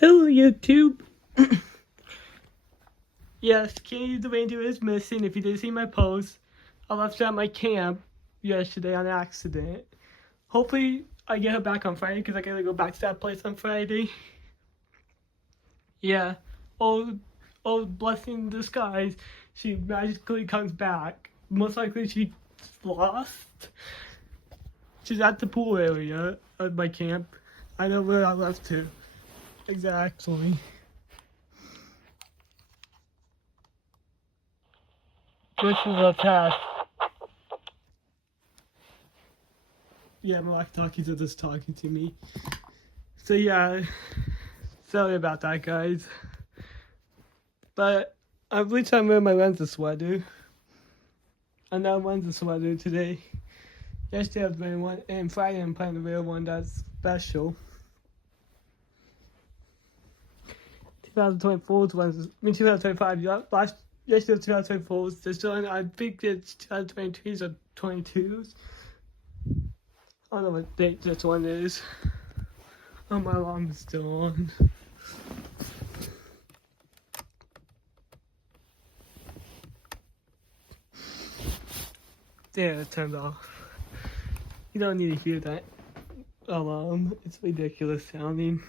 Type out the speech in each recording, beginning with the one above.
Hello, YouTube. Yes, Kenny the reindeer is missing. If you didn't see my post, I left her at my camp yesterday on accident. Hopefully, I get her back on Friday because I gotta go back to that place on Friday. Yeah. Oh, blessing in disguise. She magically comes back. Most likely she's lost. She's at the pool area of my camp. I know where I left her. Exactly. This is a test. Yeah, my walkie-talkies are just talking to me. So yeah, sorry about that, guys. But at least I'm wearing my Lenza sweater. I'm not wearing the sweater today. Yesterday I was wearing one, and Friday I'm planning to wear one that's special. 2024's ones, 2025. Yesterday was 2024's. They're still in, I think it's 2023's or 22's. I don't know what date this one is. Oh, my alarm is still on. There, it turned off. You don't need to hear that alarm. It's ridiculous sounding.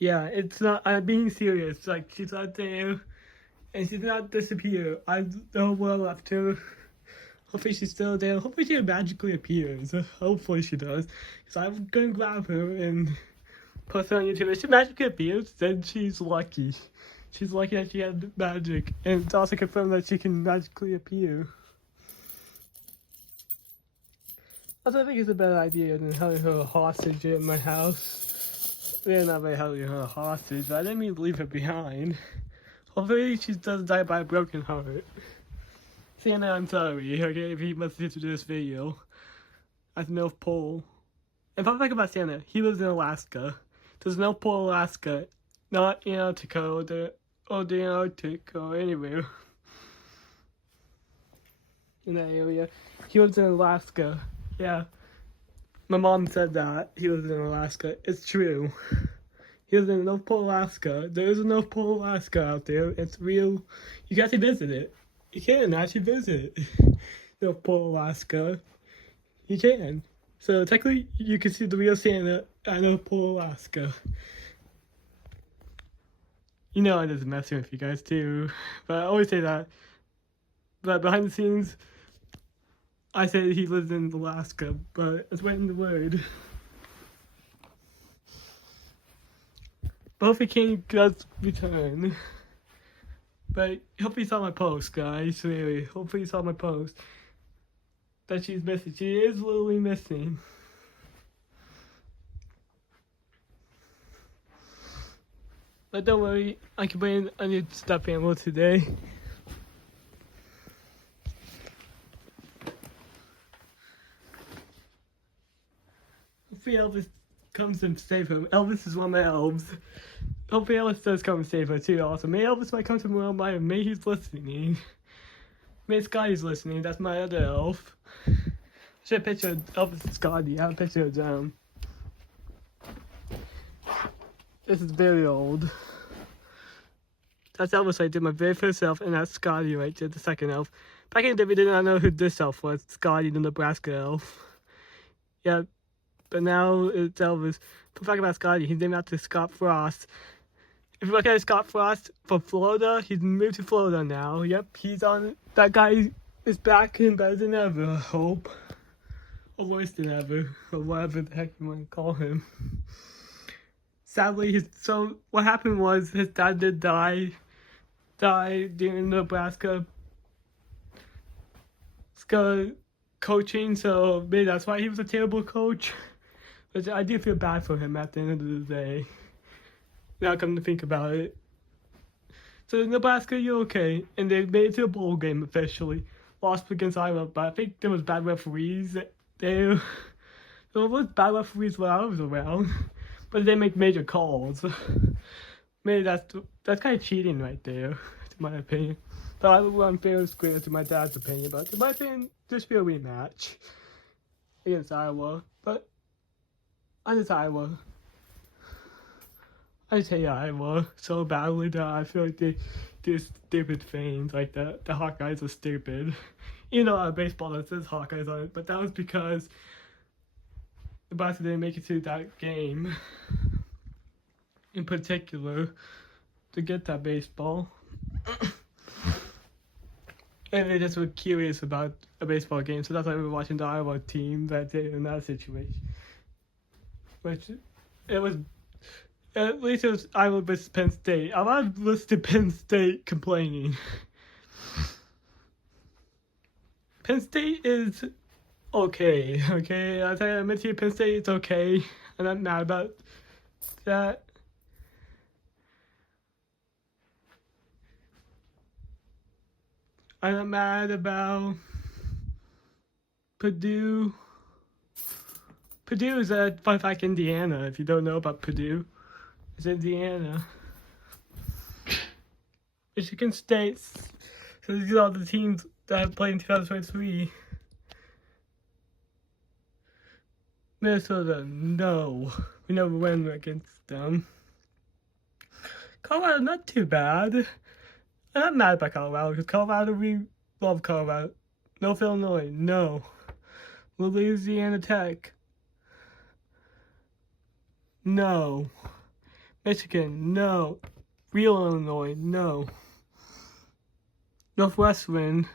Yeah, it's not. I'm being serious. Like, she's out there, and she's not disappear. I don't know where I left her. Hopefully she's still there. Hopefully she magically appears. Hopefully she does. Because I'm gonna grab her and post her on YouTube. If she magically appears, then she's lucky. She's lucky that she had magic. And it's also confirmed that she can magically appear. Also, I think it's a better idea than having her hostage in my house. We're not really having her hostage, but I didn't mean to leave her behind. Hopefully she doesn't die by a broken heart. Santa, I'm sorry, okay, if he must listen to this video. At the North Pole. And fun fact about Santa, he lives in Alaska. There's North Pole, Alaska, not Antarctica or the Arctic or anywhere in that area. He lives in Alaska. Yeah. My mom said that. He lives in Alaska. It's true. He lives in North Pole, Alaska. There is a North Pole, Alaska out there. It's real. You can actually visit it. You can actually visit North Pole, Alaska. You can. So technically, you can see the real Santa at North Pole, Alaska. You know I'm just messing with you guys too. But I always say that. But behind the scenes, I say he lives in Alaska, but it's right in the word. But hopefully King does return. But hopefully you saw my post, guys. Really, hopefully you saw my post. That she's missing. She is literally missing. But don't worry, I can bring a new stuffed animal today. Hopefully Elvis comes and save him. Elvis is one of my elves. Hopefully Elvis does come and save her too also. May Elvis might come to me on my, may he's listening. May Scotty's listening, that's my other elf. I should have pictured Elvis and Scotty, I have a picture of them. This is very old. That's Elvis right there, my very first elf, and that's Scotty right there, the second elf. Back in the day, we did not know who this elf was. Scotty, the Nebraska elf. Yeah, but now it's Elvis. Fun fact about Scotty, he's named after Scott Frost. If you look at Scott Frost from Florida, he's moved to Florida now. Yep, he's on. That guy is back and better than ever, I hope. Or worse than ever, or whatever the heck you want to call him. Sadly, so what happened was his dad did die during Nebraska coaching, so maybe that's why he was a terrible coach. But I do feel bad for him at the end of the day. Now come to think about it. So Nebraska, you're okay, and they made it to a bowl game officially. Lost against Iowa, but I think there was bad referees there. There was bad referees while I was around, but they make major calls. Maybe that's kind of cheating right there, to my opinion. But I will run fair and square to my dad's opinion. But in my opinion, there should be a rematch against Iowa. But I'm just Iowa. I say Iowa so badly that I feel like they do stupid things like that. The Hawkeyes are stupid. You know, baseball that says Hawkeyes on it, but that was because Nebraska didn't make it to that game in particular to get that baseball. And they just were curious about a baseball game, so that's why we were watching the Iowa team that day in that situation. Which, it was, at least it was Iowa versus Penn State. I want to listen to Penn State complaining. Penn State is okay. I'll tell you, admit to you, Penn State is okay. I'm not mad about that. I'm not mad about Purdue. Purdue is a fun fact, Indiana. If you don't know about Purdue, it's Indiana. Michigan State. So these are all the teams that have played in 2023. Minnesota, no. We never win against them. Colorado, not too bad. I'm not mad about Colorado, because Colorado, we love Colorado. North Illinois, no. Louisiana Tech, no. Michigan, no. Real Illinois, no. Northwestern,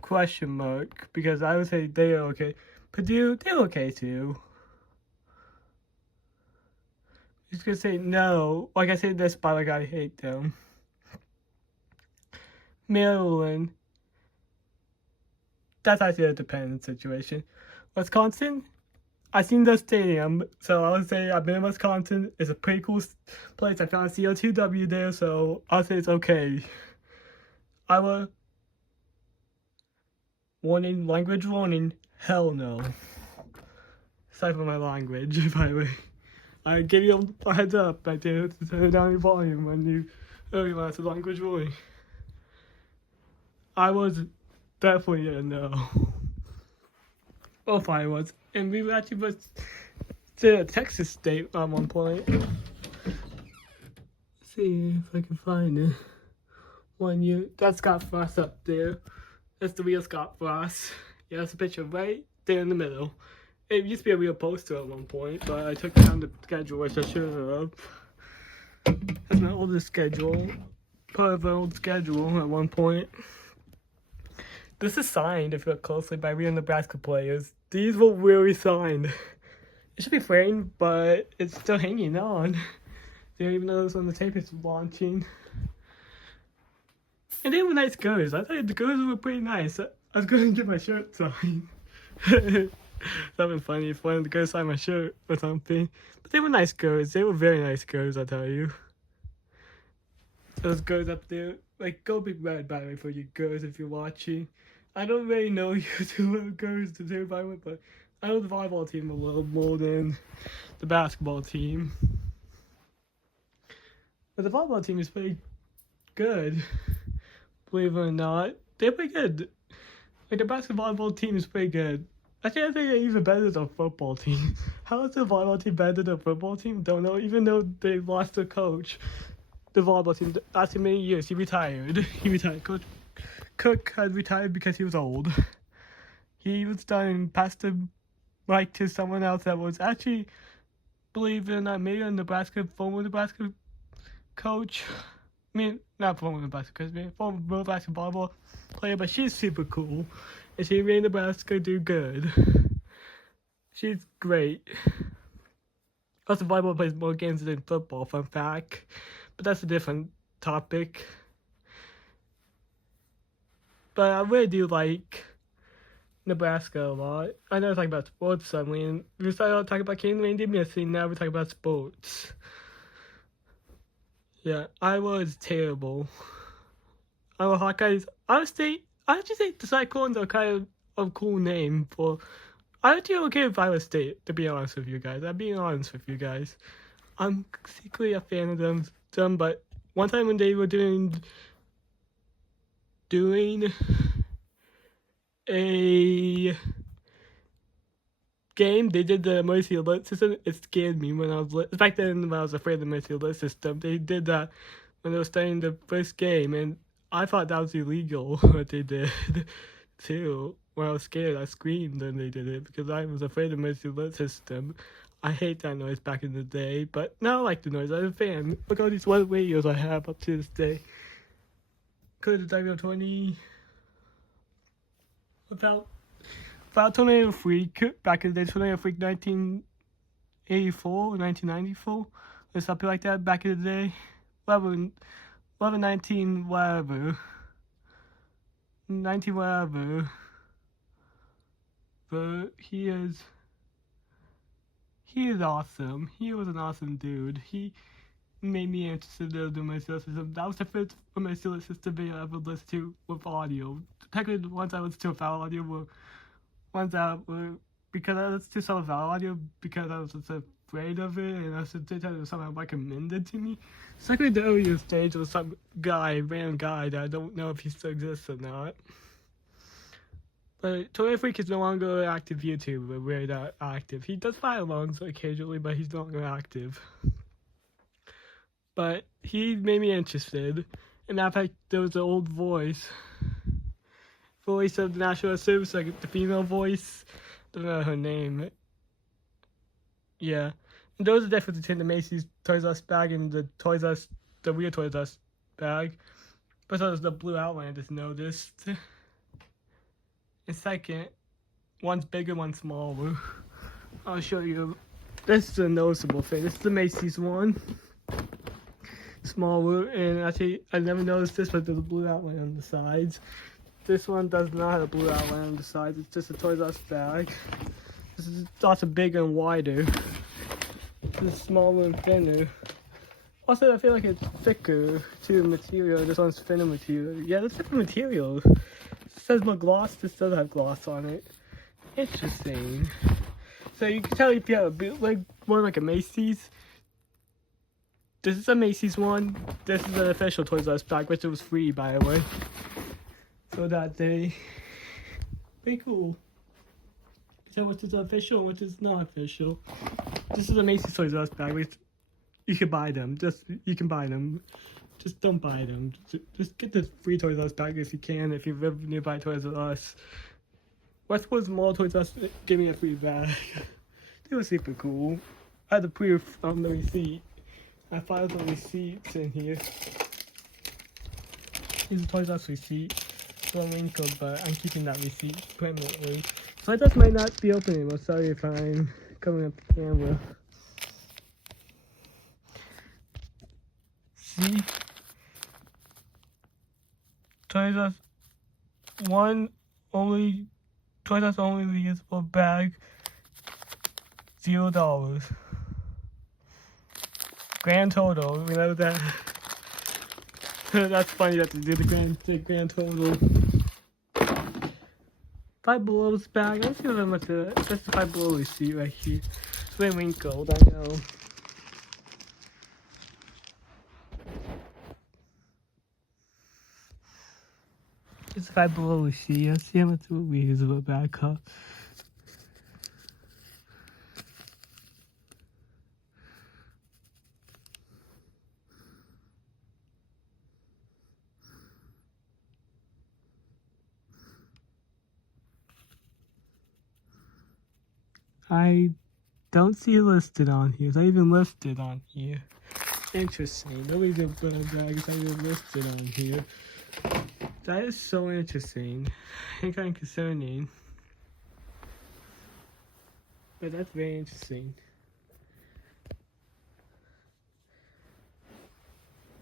question mark, because I would say they are okay. Purdue, they're okay too. I'm just gonna say no. Like I say this, but like I hate them. Maryland, that's actually a dependent situation. Wisconsin, I've seen the stadium, so I would say I've been in Wisconsin. It's a pretty cool place. I found a CO2W there, so I'll say it's okay. Iowa, warning, language warning, hell no. Sorry for my language, by the way. I give you a heads up right there to turn down your volume when you realize the language warning. I was definitely a no. Both I was. And we actually was to Texas State at one point. Let's see if I can find it. 1 year. That's Scott Frost up there. That's the real Scott Frost. Yeah, that's a picture right there in the middle. It used to be a real poster at one point, but I took down the schedule, which I should have. That's my oldest schedule. Part of my old schedule at one point. This is signed, if you look closely, by real Nebraska players. These were really signed. It should be framed, but it's still hanging on. They don't even know this when the tape is launching. And they were nice girls. I thought the girls were pretty nice. I was going to get my shirt signed. That'd been funny if one of the girls signed my shirt or something. But they were nice girls. They were very nice girls, I tell you. Those girls up there. Like, go Big Red, by the way, for you girls if you're watching. I don't really know you two little girls to do by the way, but I know the volleyball team a little more than the basketball team. But the volleyball team is pretty good. Believe it or not. They're pretty good. Like, the basketball team is pretty good. Actually, I think they're even better than the football team. How is the volleyball team better than the football team? Don't know. Even though they lost their coach, the volleyball team, after many years, he retired. Coach Cook had retired because he was old. He was done and passed the mic to someone else that was actually, believe it or not, maybe a former Nebraska coach. I mean, not former Nebraska coach, former Nebraska volleyball player, but she's super cool. And she made Nebraska do good. She's great. Also, volleyball plays more games than football, fun fact. But that's a different topic. But I really do like Nebraska a lot. I know I talk about sports suddenly, and we started talking about Caden Randy missing, now we're talking about sports. Yeah, I was terrible. Our Hawkeyes, honestly, I actually think the Cyclones are kind of a cool name for. I actually okay with Iowa State, to be honest with you guys. I'm being honest with you guys. I'm secretly a fan of them, but one time when they were doing a game, they did the Mercy Alert system. It scared me when I was back then when I was afraid of the Mercy Alert system. They did that when they were starting the first game, and I thought that was illegal what they did too. When I was scared, I screamed when they did it because I was afraid of the Mercy Alert system. I hate that noise back in the day, but now I like the noise. I'm a fan. Look at all these one radios I have up to this day. Could the WL20 without Tornado Freak back in the day, Tornado Freak 1984 or 1994 or something like that back in the day. 11, 19, whatever. 19 whatever. But he is awesome. He was an awesome dude. He made me interested in the Mercy system. That was the first Mercy system video I ever listened to with audio. Technically, the ones I listened to without audio were ones that were because I listened to some without audio because I was just afraid of it, and I said it was something recommended to me. Secondly, the earlier stage was some random guy that I don't know if he still exists or not. But Tornado Freak is no longer an active YouTuber, very not active. He does fire-alongs occasionally, but he's no longer active. But he made me interested. And in fact, there was an old voice of the National Service, like the female voice. I don't know her name. Yeah. And there was a difference between the Macy's Toys R Us bag and the real Toys R Us bag. But so there's the blue outline I just noticed. And second, one's bigger, one's smaller. I'll show you. This is a noticeable thing. This is the Macy's one. Smaller, and actually, I never noticed this, but there's a blue outline on the sides. This one does not have a blue outline on the sides. It's just a Toys R Us bag. This is also bigger and wider. This is smaller and thinner. Also, I feel like it's thicker, too, material. This one's thinner material. Yeah, it's different material. It says more gloss. This does have gloss on it. Interesting. So you can tell if you have a bootleg one like a Macy's. This is a Macy's one. This is an official Toys R Us bag, which it was free, by the way. So that day. Pretty cool. So which is official and which is not official. This is a Macy's Toys R Us bag. Which you can buy them. You can buy them. Just don't buy them. Just get the free Toys R Us bag if you can. If you live nearby Toys R Us. Westwood's Mall Toys R Us gave me a free bag. It was super cool. I had the proof on the receipt. I filed the receipts in here. Here's a Toys R Us receipt. It's a little wrinkled, but I'm keeping that receipt permanently. So I just might not be opening them. Sorry if I'm coming up the camera. See? Toys R Us one only Toys R Us only reusable bag, $0. Grand total, we know that. That's funny that they do the grand total. Five Below's bag. Let's see how much that's the Five Below receipt right here. It's very wrinkled, I know. It's Five Below receipt. Let's see how much the reusable bag costs. I don't see it listed on here. It's not even listed on here. Interesting. Nobody did bag is not even listed on here. That is so interesting. And kind of concerning. But that's very interesting.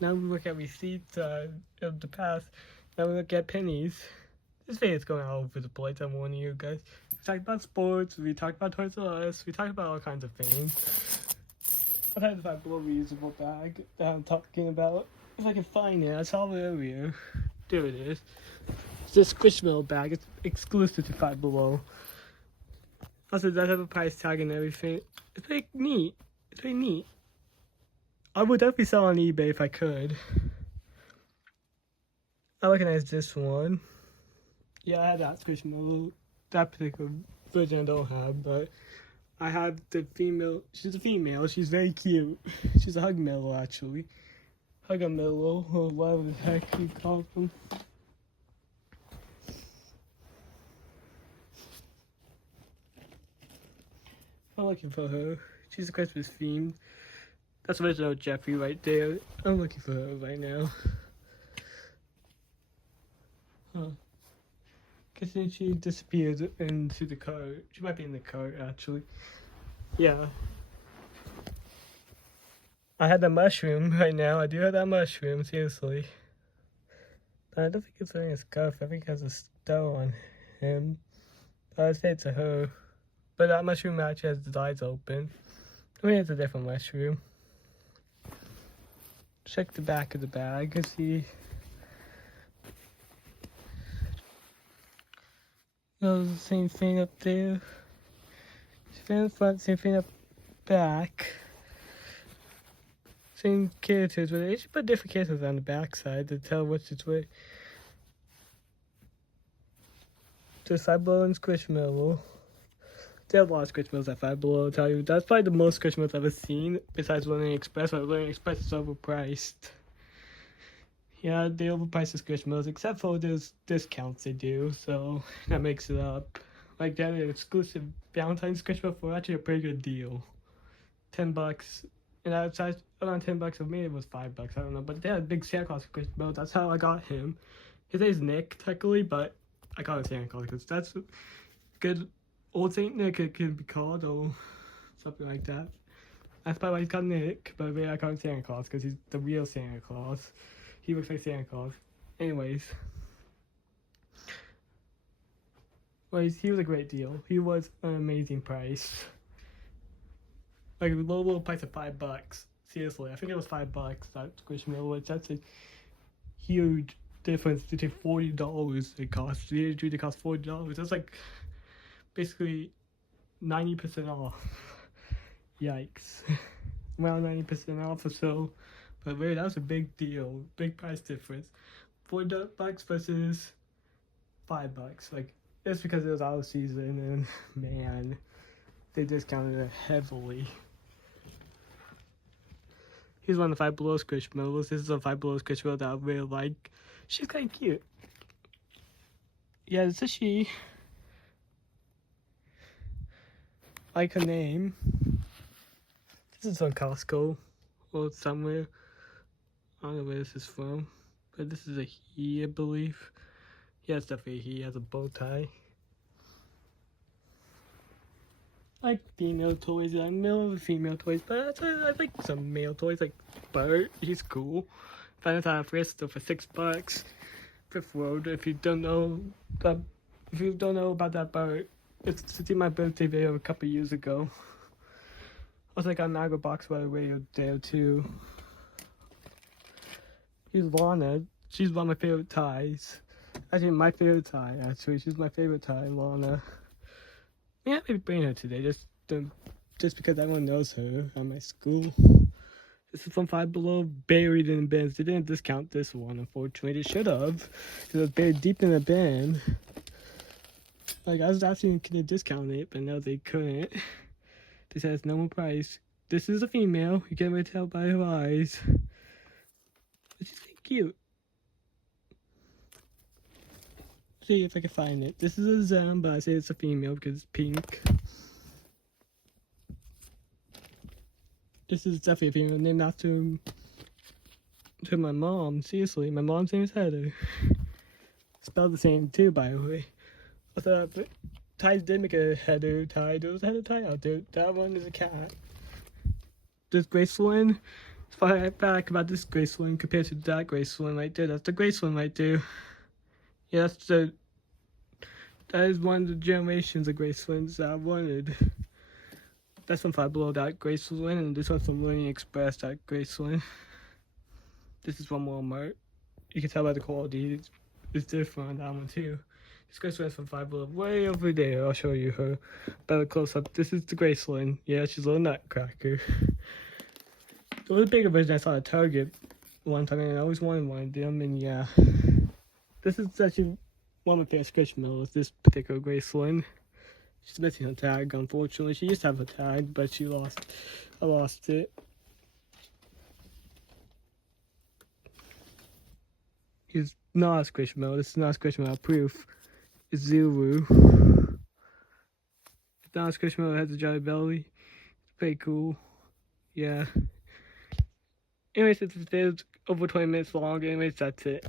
Now we look at receipts of the past. Now we look at pennies. This video is going all over the place, I'm warning you guys. We talked about sports, we talked about Toys R Us, we talked about all kinds of things. I tried to find a reusable bag that I'm talking about. If I can find it, I saw it earlier. There it is. It's this Squishmallow bag, it's exclusive to Five Below. Also, it does have a price tag and everything. It's pretty neat. It's pretty neat. I would definitely sell on eBay if I could. I recognize this one. Yeah, I had that Squishmallow, that particular version I don't have, but I have the female. She's a female. She's very cute. She's a Hugmallow, actually. Hugmallow, or whatever the heck you call them. I'm looking for her. She's a Christmas themed. That's original Jeffrey right there. I'm looking for her right now. Huh. Cause then she disappeared into the cart. She might be in the cart, actually. Yeah. I had the mushroom right now. I do have that mushroom, seriously. But I don't think it's wearing a scarf. I think it has a star on him. But I'd say it's a her. But that mushroom actually has the eyes open. I mean, it's a different mushroom. Check the back of the bag and see. The same thing up there. Same thing up front, same thing up back. Same characters, but they should put different characters on the back side to tell which is which. The Five Below and Squishmallow. There are a lot of Squishmallows at Five Below, I'll tell you. That's probably the most Squishmallows I've ever seen, besides Learning Express, but Learning Express is overpriced. Yeah, they overprice the Squishmallows, except for those discounts they do, so that makes it up. Like, they had an exclusive Valentine's Squishmallow for actually a pretty good deal. $10. And outside around $10 of me, it was $5. I don't know, but they had a big Santa Claus Squishmallow. That's how I got him. His name is Nick, technically, but I call him Santa Claus because that's good. Old Saint Nick it can be called, or something like that. That's probably why he's called Nick, but really I call him Santa Claus because he's the real Santa Claus. He looks like Santa Claus. Anyways, he was a great deal. He was an amazing price. Like a low price of $5. Seriously, I think it was $5 that Squishmallow, which that's a huge difference between $40 it costs. The usually it costs $40. That's like basically 90% off. Yikes. Around 90% off or so. But really, that was a big deal. Big price difference. $4 versus $5. Like, it's because it was out of season and man, they discounted it heavily. Here's one of the Five Below Squishmallows. This is a Five Below Squishmallow that I really like. She's kind of cute. Yeah, it's a she. Like her name. This is on Costco or somewhere. I don't know where this is from, but this is a he, I believe. Yeah, it's definitely a he. He has a bow tie. I like female toys. I'm male of female toys, but I like some male toys like Bart. He's cool. Found it on Fristo for $6. Fifth Road. If you don't know about that Bart, it's in my birthday video a couple years ago. Also, I got an Agro box by the radio there too. Here's Lana. She's one of my favorite ties. Actually, my favorite tie. Actually, she's my favorite tie, Lana. Yeah, maybe bring her today, just because everyone knows her at my school. This is from Five Below, buried in bins. They didn't discount this one, unfortunately. They should have, because it was buried deep in a bin. Like, I was asking, can they discount it, but no, they couldn't. This has no more price. This is a female. You can't really tell by her eyes. But she's cute. See if I can find it. This is a Zam, but I say it's a female because it's pink. This is definitely a female, named after my mom. Seriously, my mom's name is Heather. Spelled the same too, by the way. I thought ties did make a Heather tie. There was a Heather tie out there. That one is a cat. This Graceland, it's far back about this Graceland compared to that Graceland right there. That's the Graceland right there. Yeah, that is one of the generations of Gracelands that I wanted. That's from Five Below, that Graceland, and this one's from Learning Express, that Graceland. This is from Walmart. You can tell by the quality, it's different on that one too. This Graceland's from Five Below, way over there. I'll show you her better close up. This is the Graceland. Yeah, she's a little nutcracker. There was a bigger version I saw at Target one time, and I always wanted one of them, and yeah. This is actually one of my favorite Squishmallows, this particular Graceland. She's missing her tag, unfortunately. She used to have a tag, but she lost. I lost it. It's not a Squishmallow. This is not a Squishmallow. Proof. It's Zuru. It's not a Squishmallow. It has a giant belly. It's pretty cool. Yeah. Anyways, this is over 20 minutes long. Anyways, that's it.